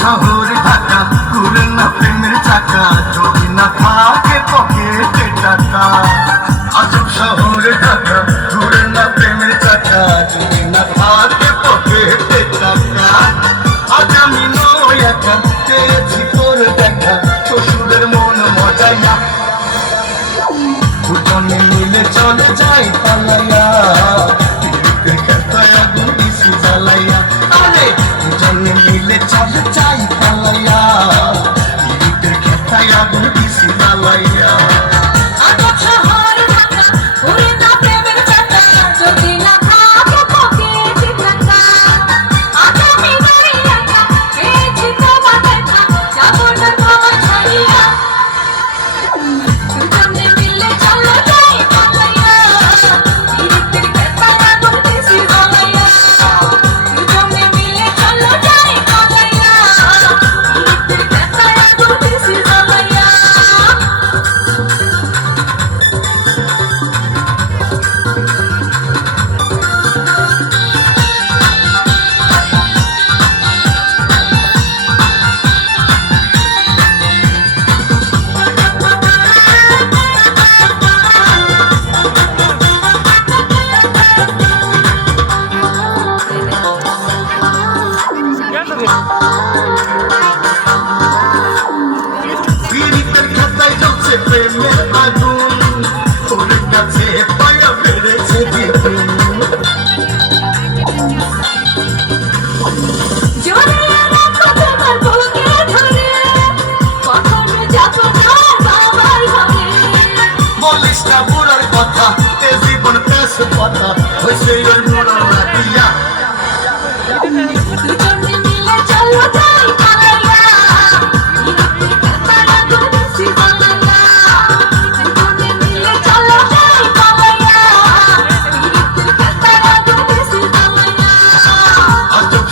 শহর ঢাকা ঘুরে না প্রেমের চাকা যদি না থাকে পকেটে টাকা। আজব শহর ঢাকা ঘুরে না প্রেমের চাকা যদি না থাকে পকেটে টাকা। আজ আমি নই একা পেয়েছি তোর দেখা শ্বশুরের মন মজাইয়া দুজনে মিলে চলে যাই পালাইয়া খেতায়া গুড়িছি জ্বালাইয়া আরে দুজনে মিলে চলে যাই পালাইয়া খেতায়া গুড়িছি জ্বালাইয়া। পীড়িতের খাতায় জ্বলছে প্রেমের আগুন ওর কাছে পায়া বেড়েছে দ্বিগুণ। বলিস না বুড়ার কথা এ জীবন পেশ কথা হয়েছে ওর বুড়ার লাগিয়া।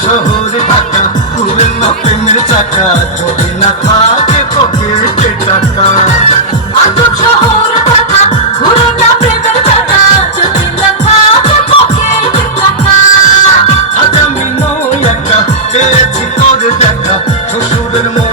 শহর ঢাকা ঘুরে না প্রেমের চাকা যদি না থাকে পকেটে টাকা। আজব শহর ঢাকা ঘুরে না প্রেমের চাকা যদি না থাকে পকেটে টাকা। আজ আমি নই একা পেয়েছি তোর দেখা শ্বশুরের মন